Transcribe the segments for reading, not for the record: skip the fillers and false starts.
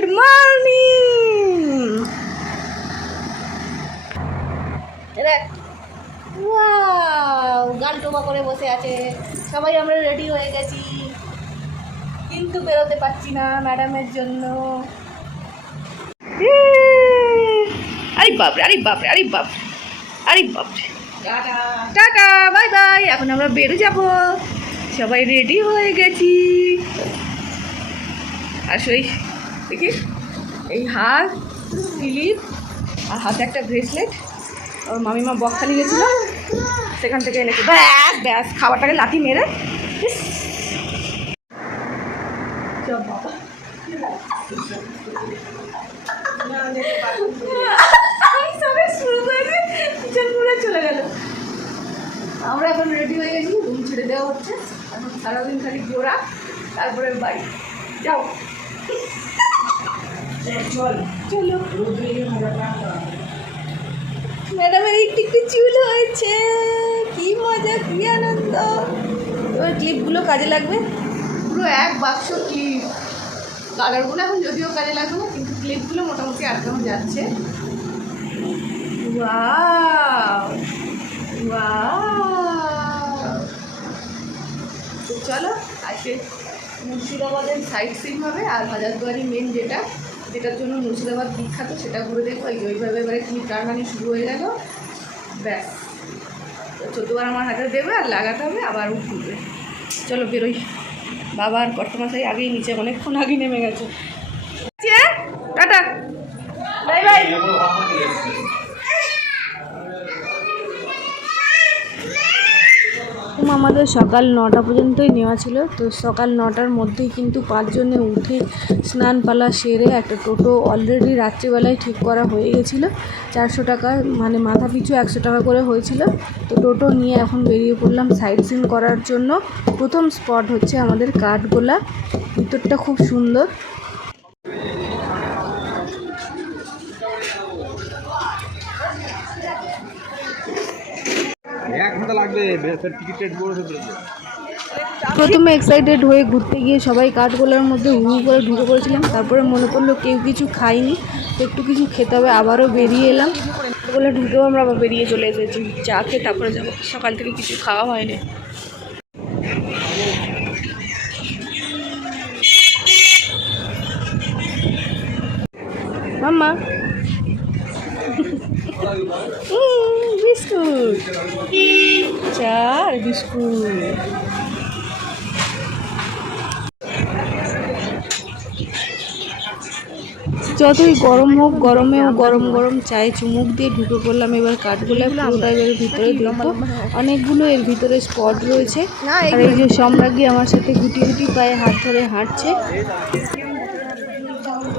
Good morning. গাল টোপা করে বসে আছে সবাই। আমরা রেডি হয়ে গেছি কিন্তু বেরোতে পারছি না ম্যাডামের জন্য। আরে বাপরে, আরে বাপরে, আরে বাপরে, আরে বাপরে। Tata, bye bye. এখন আমরা বেরো যাব, সবাই রেডি হয়ে গেছি। আসলে দেখি এই হার ক্লিপ আর হাতে একটা ব্রেসলেট ওর মামিমা বকখালি গেছিলো, সেখান থেকে এনেছি। ব্যাস ব্যাস, খাবারটাকে লাথি মেরে চলে গেল। আমরা এখন রেডি হয়ে গেছি, রুম ছেড়ে দেওয়া হচ্ছে। এখন সারাদিন খালি ঘোরা, তারপরে বাড়ি যাও। চলো, ম্যাডামের একটু একটু চুল হয়েছে, কি মজা, কি আনন্দ। এবার ক্লিপগুলো কাজে লাগবে, পুরো এক বাক্স ক্লিপ। কালারগুলো এখন যদিও কাজে লাগবে না, কিন্তু ক্লিপগুলো মোটামুটি আটকানো যাচ্ছে। Wow wow. তো চলো, আজকে মুর্শিদাবাদের সাইট সিন হবে, আর হাজারদুয়ারি মেন যেটার জন্য মুর্শিদাবাদ বিখ্যাত সেটা ঘুরে দেখবো। ওইভাবে এবারে ক্লিপ টানানি শুরু হয়ে গেল, ব্যাস। তো 14বার আমার হাতে দেবে আর লাগাতে হবে, আবার উঠবে। চলো বেরোই। বাবা আর কর্তমাশাই আগেই নিচে অনেকক্ষণ আগে নেমে গেছে। Tata, bye bye. আমাদের সকাল 9টা পর্যন্তই নেওয়া ছিল। তো সকাল 9টার মধ্যেই কিন্তু 5 জনে উঠে স্নান পালা সেরে একটা টোটো অলরেডি রাত্রিবেলায় ঠিক করা হয়ে গেছিলো। 400 টাকা, মানে মাথা পিছু 100 টাকা করে হয়েছিল। তো টোটো নিয়ে এখন বেরিয়ে পড়লাম সাইট সিন করার জন্য। প্রথম স্পট হচ্ছে আমাদের কাঠগোলা, ভিতরটা খুব সুন্দর। প্রথমে এক্সাইটেড হয়ে ঘুরতে গিয়ে সবাই কাঠগোলার মধ্যে হু করে ঢুকে পড়েছিলাম। তারপরে মনে পড়লো কেউ কিছু খাইনি, তো একটু কিছু খেতে হবে। আবারও বেরিয়ে এলাম, বলে ঢুকেও আমরা আবার বেরিয়ে চলে এসেছি। চা খেয়ে তারপরে যাবো, সকাল থেকে কিছু খাওয়া হয়নি। মাম্মা বিস্কুট, চা আর বিস্কুট। যতই গরম হোক, গরমেও গরম গরম চায়ে চুমুক দিয়ে ঢুকে পড়লাম এবার কাঠগোলায়। পুরোটা এবার ভিতরে দেখবো। অনেকগুলো এর ভিতরে স্পট রয়েছে। আর এই যে সম্রাজ্ঞী আমার সাথে গুটি গুটি পায়ে হাত ধরে হাঁটছে।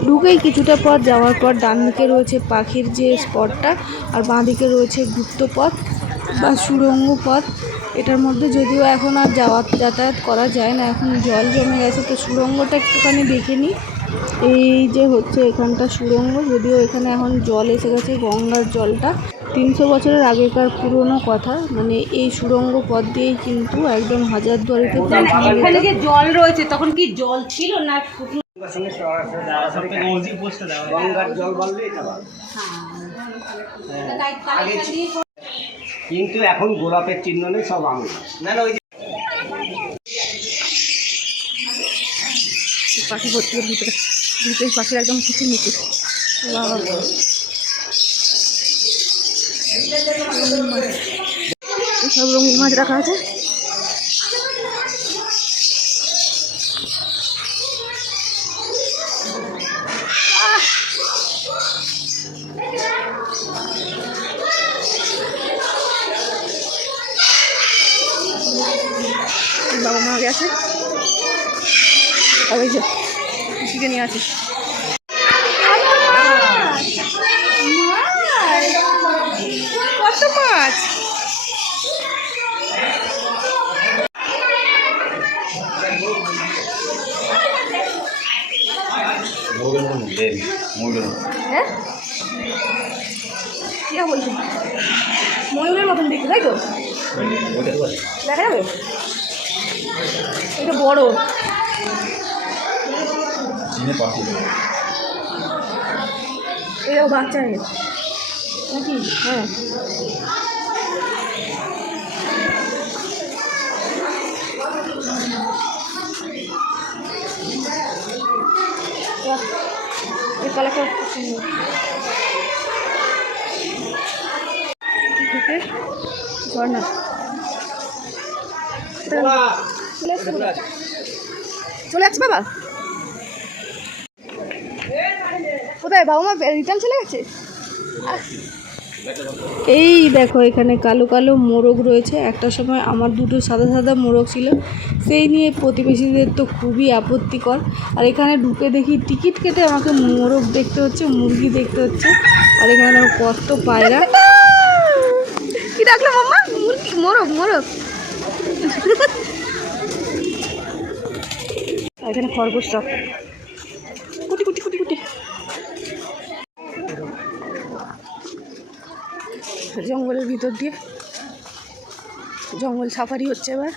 ঢুকেই কিছুটা পথ যাওয়ার পর ডান দিকে রয়েছে পাখির যে স্পটটা, আর বাঁ দিকে রয়েছে গুপ্ত পথ বা সুড়ঙ্গ পথ। এটার মধ্যে যদিও এখন আর যাতায়াত করা যায় না, এখন জল জমে গেছে। তো সুড়ঙ্গটা একটুখানি দেখে নিই। এই যে হচ্ছে এখানটা সুড়ঙ্গ, যদিও এখানে এখন জল এসে গেছে, গঙ্গার জলটা। 300 বছরের আগেকার পুরনো কথা, মানে এই সুড়ঙ্গ পথ দিয়েই কিন্তু একদম হাজারদুয়ারিতে এখানে যে জল রয়েছে তখন কি জল ছিল না? কিন্তু এখন গোলাপের চিহ্ন নেই, সব আঙুল। পাখি ভর্তি ভিতরে ভিতরে পাখির একদম কিছু নিচে। সব রঙিন মাছ রাখা আছে। বাবা মা গেছে, আর ওই যে পিসিকে নিয়ে আছে। কত মাছ! হ্যাঁ, কি বলছি, ময়ূরের মতন দেখতে, তাই তো? দেখা যাবে, এটা বড়। এটাও বাচ্চা নাকি? হ্যাঁ, এই কালারটা খুব সুন্দর। ঝর্ণা চলে যাচ্ছে বাবা। কোথায় বাবা মা রিটার্ন চলে গেছে? এই দেখো এখানে কালো কালো মোরগ রয়েছে। একটা সময় আমার দুটো সাদা সাদা মোরগ ছিল, সেই নিয়ে প্রতিবেশীদের তো খুবই আপত্তিকর। আর এখানে ঢুকে দেখি টিকিট কেটে আমাকে মোরগ দেখতে হচ্ছে, মুরগি দেখতে হচ্ছে। আর এখানে দেখো কত পায়রা। কি ডাকলো মাম্মা? মুরগি, মোরগ মোরগ। এখানে খরগোশ সব কুটি কুটি কুটি কুটি। জঙ্গলের ভিতর দিয়ে জঙ্গল সাফারি হচ্ছে এবার।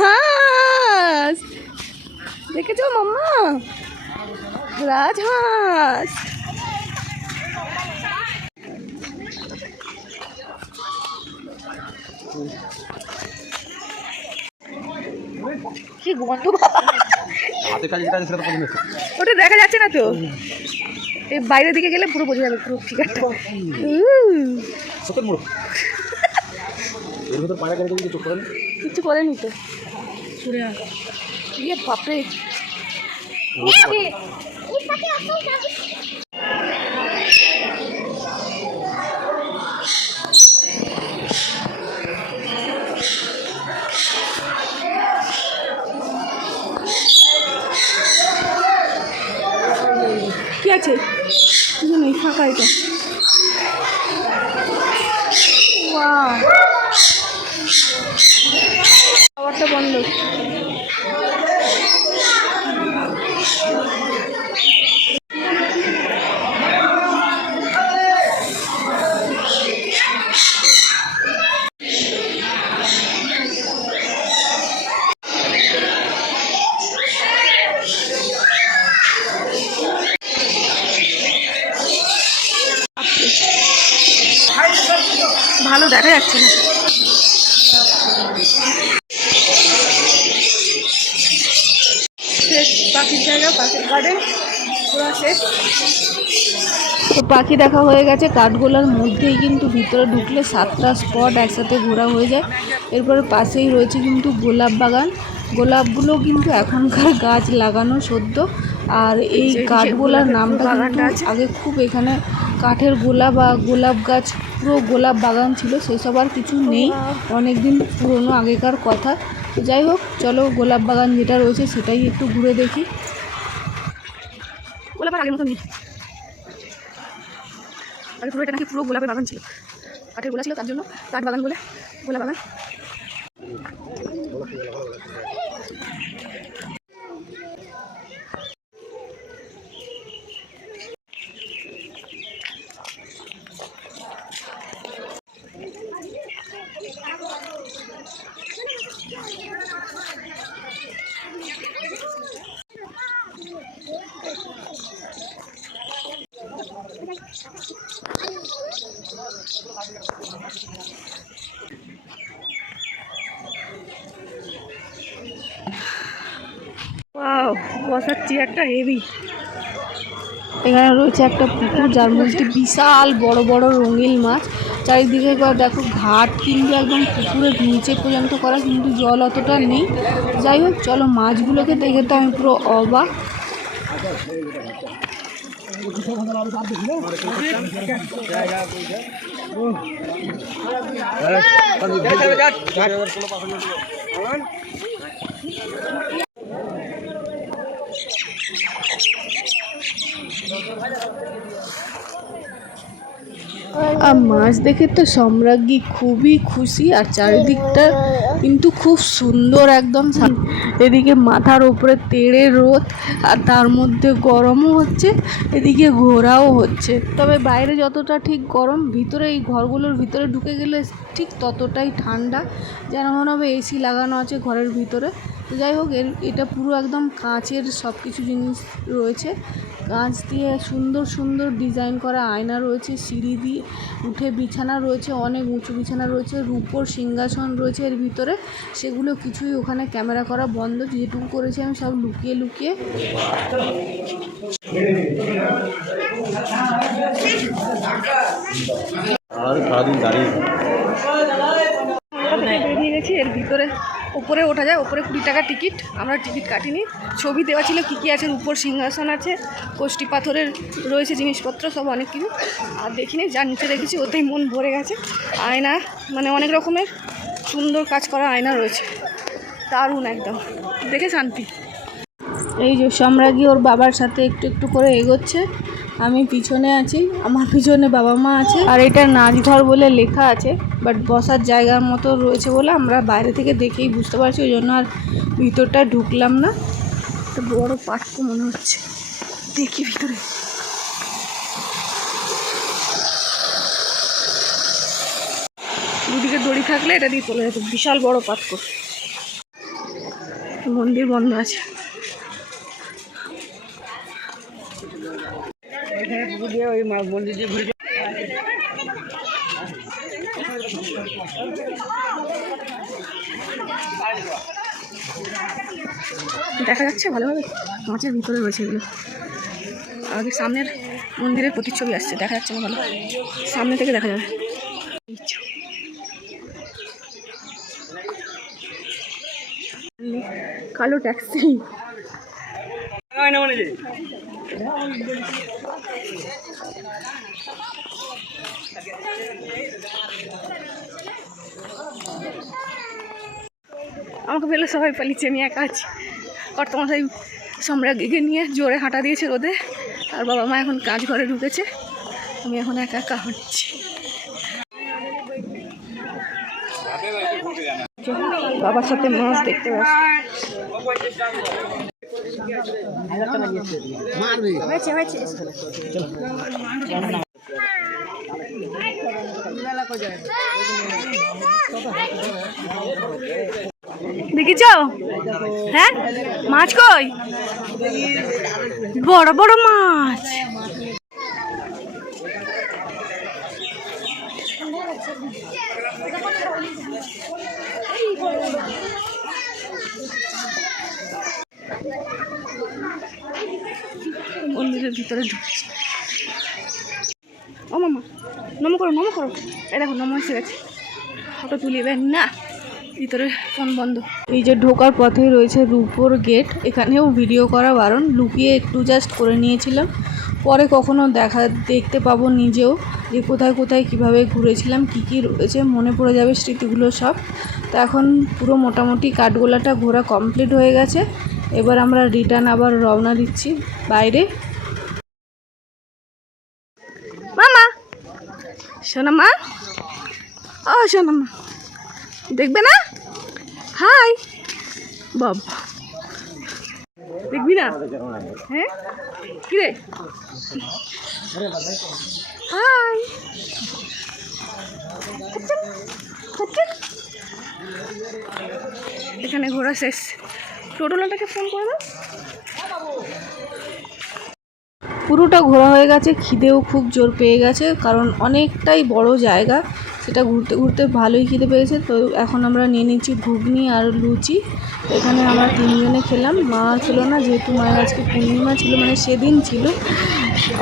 হাঁস দেখেছো মাম্মা? রাজহাঁস। কি গন্ধ বাবা! ওটা দেখা যাচ্ছে না তো, এই বাইরের দিকে গেলে পুরো বোঝা যাবে পুরো ফিগারটা। কিচ্ছু করেনি তো। ইয়ে বাপরে! কি আছে? কিছু নেই, ফাঁকা এটা। খাবারটা বন্ধ। ভালো দেখা যাচ্ছে না। শেষ পাখির জায়গা, পাখির গার্ডেন পুরো শেষ। তো পাখি দেখা হয়ে গেছে। কাঠগোলার মধ্যেই কিন্তু ভিতরে ঢুকলে 7টা স্পট একসাথে ঘোরা হয়ে যায়। এরপরে পাশেই রয়েছে কিন্তু গোলাপ বাগান। গোলাপগুলো কিন্তু এখনকার গাছ লাগানো সদ্য। আর এই কাঠগোলার নামটা কিন্তু আগে খুব এখানে কাঠের গোলা বা গোলাপ গাছ, পুরো গোলাপ বাগান ছিল। সেসব আর কিছু নেই, অনেক দিন পুরনো আগেকার কথা। তো যাই হোক, চলো গোলাপ বাগান যেটা রয়েছে সেটাই একটু ঘুরে দেখি। গোলাপ আগের মতো নেই, আগে পুরো এটা নাকি পুরো গোলাপের বাগান ছিল, কাঠের গোলা ছিল, তার জন্য কাঠ বাগান বলে গোলাপ বাগান। ওয়াও, বসার চেয়ারটা হেভি। এখানে রয়েছে একটা পুকুর, যার মধ্যে বিশাল বড় বড় রঙিন মাছ। চারিদিকে একবার দেখো, ঘাট কিন্তু একদম পুকুরের নিচে পর্যন্ত করা, কিন্তু জল অতটা নেই। যাই হোক, চলো মাছগুলোকে দেখে তো আমি পুরো অবাক। আর মাছ দেখে তো সম্রাজ্ঞী খুবই খুশি। আর চারিদিকটা কিন্তু খুব সুন্দর একদম। এদিকে মাথার উপরে তেড়ে রোদ, আর তার মধ্যে গরমও হচ্ছে, এদিকে ঘোরাও হচ্ছে। তবে বাইরে যতটা ঠিক গরম, ভিতরে এই ঘরগুলোর ভিতরে ঢুকে গেলে ঠিক ততটাই ঠান্ডা, যেন মনে হবে এসি লাগানো আছে ঘরের ভিতরে। তো যাই হোক, এটা পুরো একদম কাঁচের সব কিছু জিনিস রয়েছে। কাঁচ দিয়ে সুন্দর সুন্দর ডিজাইন করা আয়না রয়েছে, সিঁড়ি দিয়ে উঠে বিছানা রয়েছে, অনেক উঁচু বিছানা রয়েছে, রূপোর সিংহাসন রয়েছে এর ভিতরে। সেগুলো কিছুই ওখানে ক্যামেরা করা বন্ধ, যেটুকু করেছি আমি সব লুকিয়ে লুকিয়ে। বেরিয়ে গেছি, এর ভিতরে ওপরে ওঠা যায়, ওপরে 20 টাকা টিকিট, আমরা টিকিট কাটিনি। ছবি দেওয়া ছিল কী কী আছে, উপর সিংহাসন আছে, কোষ্টি পাথরের রয়েছে জিনিসপত্র সব অনেক কিছু, আর দেখিনি, যা নিচে দেখেছি ওতেই মন ভরে গেছে। আয়না মানে অনেক রকমের সুন্দর কাজ করা আয়না রয়েছে, দারুণ একদম, দেখে শান্তি। এই যে সম্রাজ্ঞী ওর বাবার সাথে একটু একটু করে এগোচ্ছে, আমি পিছনে আছি, আমার পিছনে বাবা মা আছে। আর এটা নাচঘর বলে লেখা আছে, বাট বসার জায়গার মতো রয়েছে বলে আমরা বাইরে থেকে দেখেই বুঝতে পারছি, ওই জন্য আর ভিতরটা ঢুকলাম না। একটা বড় পার্ক মনে হচ্ছে, দেখি ভিতরে। দুদিকে দড়ি থাকলে এটা দিয়ে চলে যেত, বিশাল বড় পার্ক। মন্দির বন্ধ আছে। ওই মন্দির দিয়ে ঘুরে দেখা যাচ্ছে ভালোভাবে, মাছের ভিতরে রয়েছে এগুলো। আগে সামনের মন্দিরের প্রতিচ্ছবি আসছে, দেখা যাচ্ছে না ভালো, সামনে থেকে দেখা যাবে। কালো ট্যাক্সি, আমাকে পেলে সবাই পালিয়েছে, আমি একা আছি। কর্তামশাই সম্রাজ্ঞীকে নিয়ে জোরে হাঁটা দিয়েছে রোদে, আর বাবা মা এখন কাজ ঘরে ঢুকেছে, আমি এখন একা একা হাঁটছি। বাবার সাথে মাছ দেখতে দেখিছ? হ্যাঁ, মাছ কই? বড় বড় মাছ। মন্দিরের ভিতরে ঢুকছে। ও মামা, নমো করো নমো করো, এই দেখো নমো এসে গেছে, ফটো তুলিবেন না, ভিতরে ফোন বন্ধ। এই যে ঢোকার পথেই রয়েছে রূপোর গেট, এখানেও ভিডিও করা বারণ, লুকিয়ে একটু জাস্ট করে নিয়েছিলাম, পরে কখনো দেখতে পাবো নিজেও যে কোথায় কোথায় কিভাবে ঘুরেছিলাম, কি কি রয়েছে মনে পড়ে যাবে স্মৃতিগুলো সব। তো এখন পুরো মোটামুটি কাঠগোলাটা ঘোরা কমপ্লিট হয়ে গেছে, এবার আমরা রিটার্ন আবার রওনা দিচ্ছি বাইরে। মামা, সোনামা, ও সোনামা, দেখবে না? হাই বাবা, দেখবি না? হ্যাঁ কিরে, হাই। এখানে ঘোরা শেষ, টোটোলাটাকে ফোন করে দাও। পুরোটা ঘোরা হয়ে গেছে, খিদেও খুব জোর পেয়ে গেছে, কারণ অনেকটাই বড় জায়গা, সেটা ঘুরতে ঘুরতে ভালোই খিদে পেয়েছে। তো এখন আমরা নিয়ে নিচ্ছি ঘুগনি আর লুচি, এখানে আমরা 3 জনে খেলাম, মা ছিল না, যেহেতু মায়ের আজকে পূর্ণিমা ছিল, মানে সেদিন ছিল।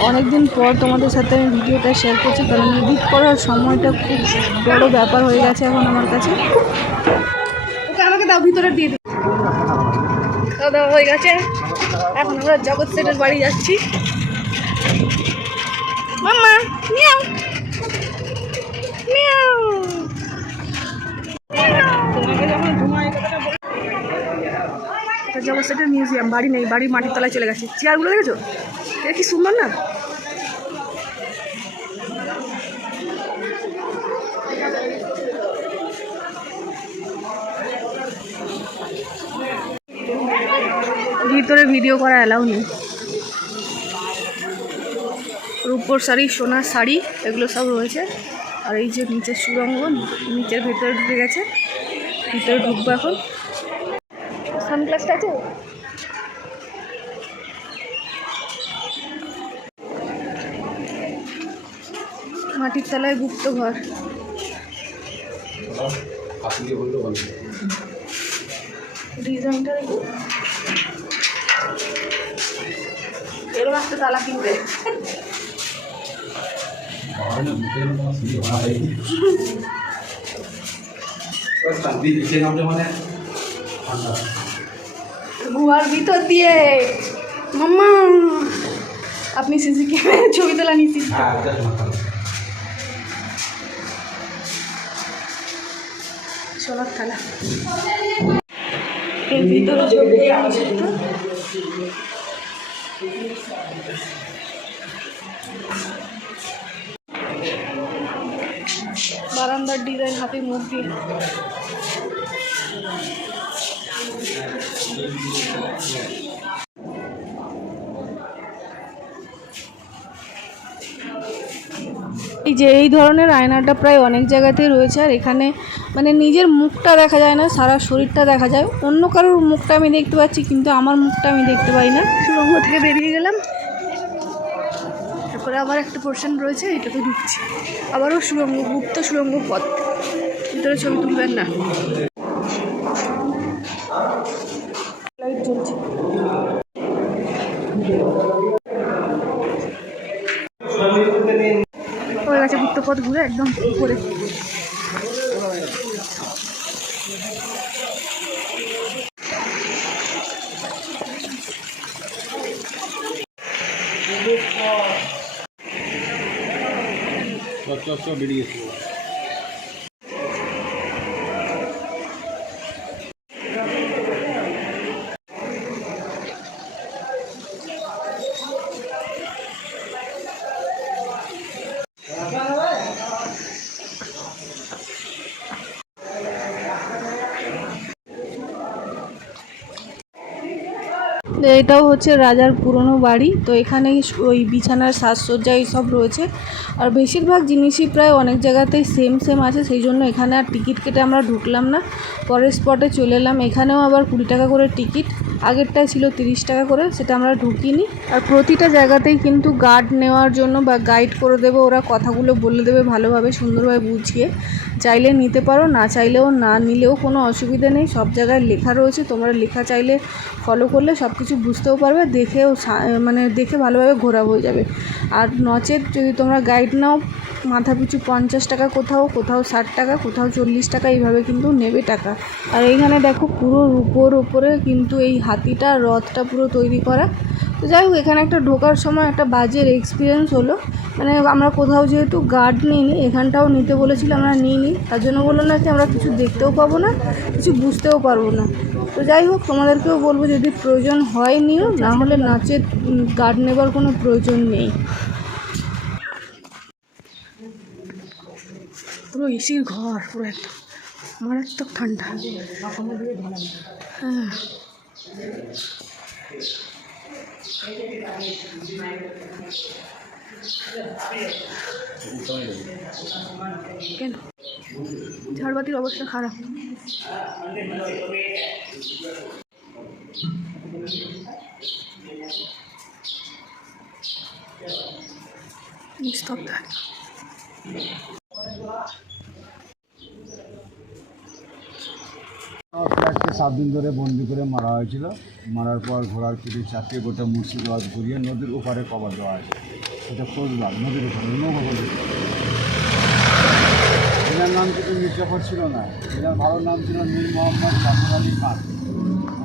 অনেক দিন পর তোমাদের সাথে আমি ভিডিওটা শেয়ার করছি, কারণ এডিট করার সময়টা খুব বড় ব্যাপার হয়ে গেছে এখন আমার কাছে। ওকে আমাকে দাও, ভিতরে দিয়ে দিই। দাও হয়ে গেছে, এখন আমরা জগৎ সেটের বাড়ি যাচ্ছি। মামা মিয়াও মিয়াও, জগৎ সেটের মিউজিয়াম, বাড়ি নেই, বাড়ি মাটির তলায় চলে গেছে। চেয়ারগুলো দেখেছো, এটা কি সুন্দর না? ভিতরে ভিডিও করা অ্যালাউ নেই। রূপোর শাড়ি, সোনার শাড়ি, এগুলো সব রয়েছে। আর এই যে নিচের সুড়ঙ্গ, নিচের ভেতরে ঢুকে গেছে, ভিতরে ঢুকবো এখন। সানগ্লাসটা আছে? মাটির তলায় গুপ্ত ঘর। ডিজাইনটা এরকম একটা তালা কিনবে। গুহার ভিতর দিয়ে মাম্মা আপনি সিসি ক্যামেরায় ছবি তোলা নিচ্ছি। সোনার থালা এর ভিতরে ছবি তোলা নিষিদ্ধ। বারান্দার ডিজাইন হাতে মুখ দিয়ে। এই যে এই ধরনের আয়নাটা প্রায় অনেক জায়গাতেই রয়েছে, আর এখানে মানে নিজের মুখটা দেখা যায় না, সারা শরীরটা দেখা যায়। অন্য কারোর মুখটা আমি দেখতে পাচ্ছি, কিন্তু আমার মুখটা আমি দেখতে পাই না। সুড়ঙ্গ থেকে বেরিয়ে গেলাম, তারপরে আবার একটা পোর্শন রয়েছে, এটাতে ঢুকছি। আবারও সুড়ঙ্গ, গুপ্ত সুড়ঙ্গ পথ। ভিতরে ছবি তুলবেন না, লাইট জ্বলছে। হয়ে গেছে গুপ্ত পথ ঘুরে একদম উপরে। বেরিয়ে এটাও হচ্ছে রাজার পুরনো বাড়ি। তো এখানে ওই বিছানার সাজসজ্জা এইসব রয়েছে, আর বেশিরভাগ জিনিসই প্রায় অনেক জায়গাতেই সেম আছে। সেই জন্য এখানে আর টিকিট কেটে আমরা ঢুকলাম না, পরের স্পটে চলে এলাম। এখানেও আবার 20 টাকা করে টিকিট, আগেরটায় ছিল 30 টাকা করে, সেটা আমরা ঢুকিনি। আর প্রতিটা জায়গাতেই কিন্তু গার্ড নেওয়ার জন্য বা গাইড করে দেবে, ওরা কথাগুলো বলে দেবে ভালোভাবে সুন্দরভাবে বুঝিয়ে। চাইলে নিতে পারো, না চাইলেও না নিলেও কোনো অসুবিধা নেই। সব জায়গায় লেখা রয়েছে, তোমরা লেখা চাইলে ফলো করলে সব কিছু বুঝতেও পারবে, দেখেও মানে দেখে ভালোভাবে ঘোরা হয়ে যাবে। আর নচেত যদি তোমরা গাইড নাও, মাথা পিছু 50 টাকা, কোথাও 60 টাকা, কোথাও 40 টাকা, এইভাবে কিন্তু নেবে টাকা। আর এইখানে দেখো পুরো রূপোর ওপরে কিন্তু এই হাতিটা, রথটা পুরো তৈরি করা। তো যাই হোক, এখানে একটা ঢোকার সময় একটা বাজের এক্সপিরিয়েন্স হলো। মানে আমরা কোথাও যেহেতু গার্ড নিইনি, এখানটাও নিতে বলেছিল, আমরা নিইনি। তার জন্য বললো না কি আমরা কিছু দেখতেও পাবো না, কিছু বুঝতেও পারবো না। তো যাই হোক, তোমাদেরকেও বলবো যদি প্রয়োজন হয় নিও, না হলে নাচের গার্ড নেবার কোনো প্রয়োজন নেই। পুরো এসির ঘর, পুরো একটা মারাত্মক ঠান্ডা। হ্যাঁ, কেন ঝাড়বাতির অবস্থা খারাপ। নিস্তব্ধ। আজকে 7 দিন ধরে বন্দি করে মারা হয়েছিল। মারার পর ঘোড়ার পিঠে চাপিয়ে গোটা মুর্শিদাবাদ ঘুরিয়ে নদীর ওপারে কবর দেওয়া আছে। সেটা খোঁজলাম, নদীর ওপারে নৌকা করে। এনার নাম কিন্তু মির্জাফর ছিল না, এনার ভালো নাম ছিল মীর মোহাম্মদ জাফর আলী খান।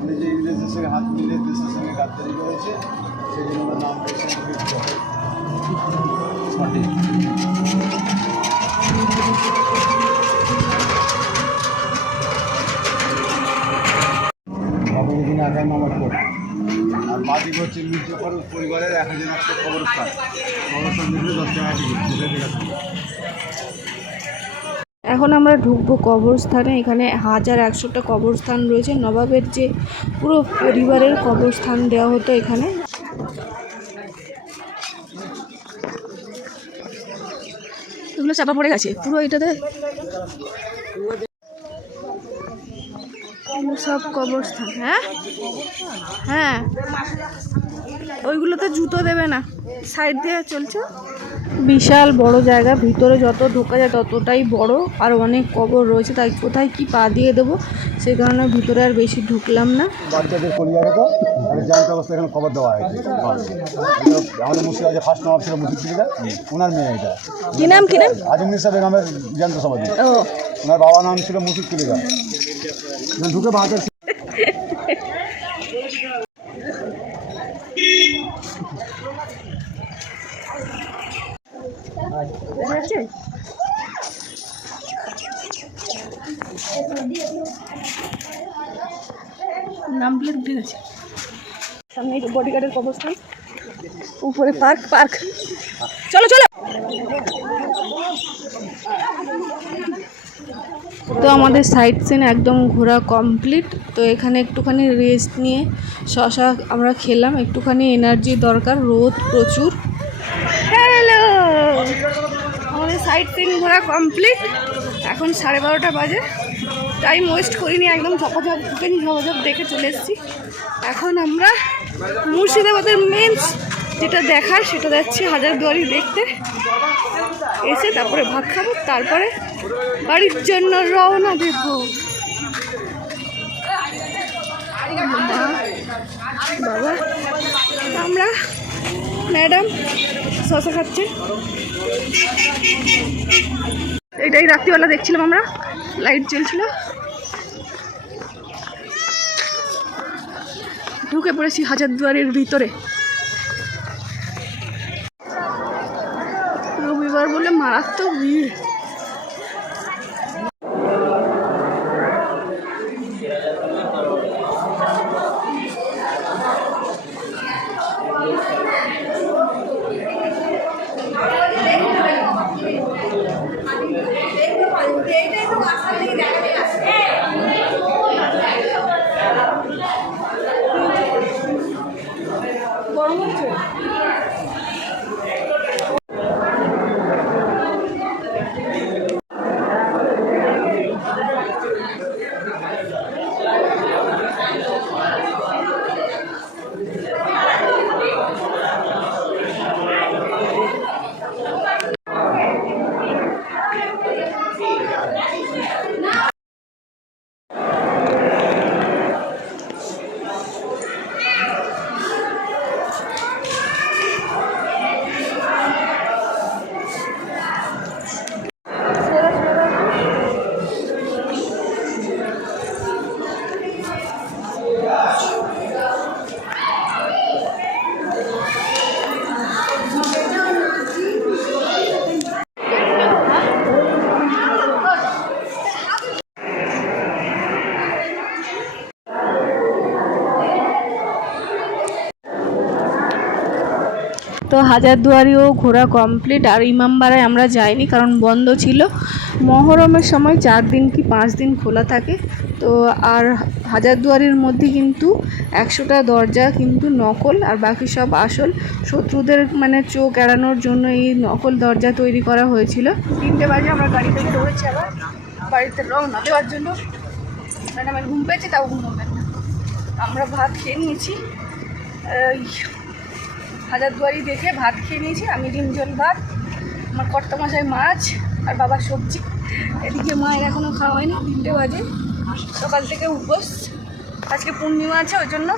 উনি যে ইংরেজদের সঙ্গে হাত মিলিয়ে দেশের সঙ্গে গাদ্দারি করেছে, সেই জন্য ওনার নাম হয়েছে মির্জাফর। সঠিক। দিন একাই নামাজ পড়ে। আর বাকি হচ্ছে মির্জাফর পরিবারের 1000 একটা কবরস্থান মিলে 10 টাকা টিকিট। এখন আমরা ঢুকবো কবরস্থানে। এখানে 1100টা কবরস্থান রয়েছে। নবাবের যে পুরো পরিবারের কবরস্থান দেওয়া হতো এখানে। এগুলো চাপা পড়ে গেছে পুরো, এটাতে সব কবরস্থান। হ্যাঁ হ্যাঁ, ওইগুলোতে জুতো দেবে না, সাইড দিয়ে চলছে। বিশাল বড় জায়গা, ভিতরে যত ঢোকা যায় ততটাই বড়, আর অনেক কবর রয়েছে, তাই কোথায় কি পা দিয়ে দেবো সেই কারণে ভিতরে আর বেশি ঢুকলাম না। বাচ্চাদের কলিয়াকে তো জ্যান্ত অবস্থায় এখানে খবর দেওয়া হয়েছে। আমাদের মুর্শিদাবাদে ফার্স্ট নবাব ছিল মুর্শিদ কুলিকা, ওনার মেয়ে এটা। কি নাম কি নাম? আজমনির সাহেব নামের জ্যান্ত সমাধি। ও, ওনার বাবার নাম ছিল মুর্শিদ কুলিকা। ঢুকে বাঁকের নাম প্লেট উঠে গেছে। সামনে বডিগার্ডের কবরস্থান, উপরে পার্ক পার্ক। চলো চলো। তো আমাদের সাইট সিন একদম ঘোরা কমপ্লিট। তো এখানে একটুখানি রেস্ট নিয়ে শশা আমরা খেলাম, একটুখানি এনার্জি দরকার, রোদ প্রচুর। হ্যালো, আমাদের সাইট সিন ঘোরা কমপ্লিট। এখন 12:30 বাজে, টাইম ওয়েস্ট করিনি, একদম ঝপাঝপ ঢুকেনি, ঝপাঝপ দেখে চলে এসেছি। এখন আমরা মুর্শিদাবাদের মেন যেটা দেখার সেটা যাচ্ছি, হাজারদুয়ারি দেখতে। এসে তারপরে ভাত খাবো, তারপরে বাড়ির জন্য রওনা দেব। বাবা, আমরা ম্যাডাম শশা খাচ্ছে। এটাই রাত্রিবেলা দেখছিলাম আমরা, লাইট জ্বলছিল। ঢুকে পড়েছি হাজারদুয়ারির ভিতরে। রবিবার বলে মারাত্মক ভিড়। তো হাজারদুয়ারিও ঘোরা কমপ্লিট। আর ইমামবাড়ায় আমরা যাইনি কারণ বন্ধ ছিল। মহরমের সময় 4 দিন কি 5 দিন খোলা থাকে। তো আর হাজারদুয়ারির মধ্যে কিন্তু 100টা দরজা কিন্তু নকল, আর বাকি সব আসল। শত্রুদের মানে চোখ এড়ানোর জন্য এই নকল দরজা তৈরি করা হয়েছিল। 3টে বাজে আমরা গাড়ি থেকে দৌড়েছি আবার বাড়িতে রওনা দেওয়ার জন্য। ম্যাডামের ঘুম পেয়েছে, তাও ঘুম হবে না। আমরা ভাত খেয়ে নিয়েছি, হাজারদুয়ারি দেখে ভাত খেয়ে নিয়েছি। আমি ডিম ঝোল ভাত, আমার কর্তামশাই মাছ, আর বাবার সবজি। এদিকে মায়ের এখনও খাওয়া হয়নি, 3টে বাজে। সকাল থেকে উপোস, আজকে পূর্ণিমা আছে ওই জন্য।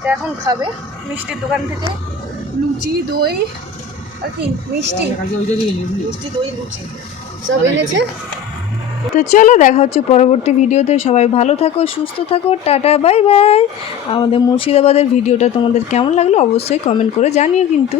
তো এখন খাবে মিষ্টির দোকান থেকে লুচি, দই আর কি মিষ্টি দই লুচি সব এনেছে। তো চলো, দেখা হচ্ছে পরবর্তী ভিডিওতে। সবাই ভালো থাকো, সুস্থ থাকো, টাটা, বাই বাই। আমাদের মুর্শিদাবাদের ভিডিওটা তোমাদের কেমন লাগলো অবশ্যই কমেন্ট করে জানিও কিন্তু।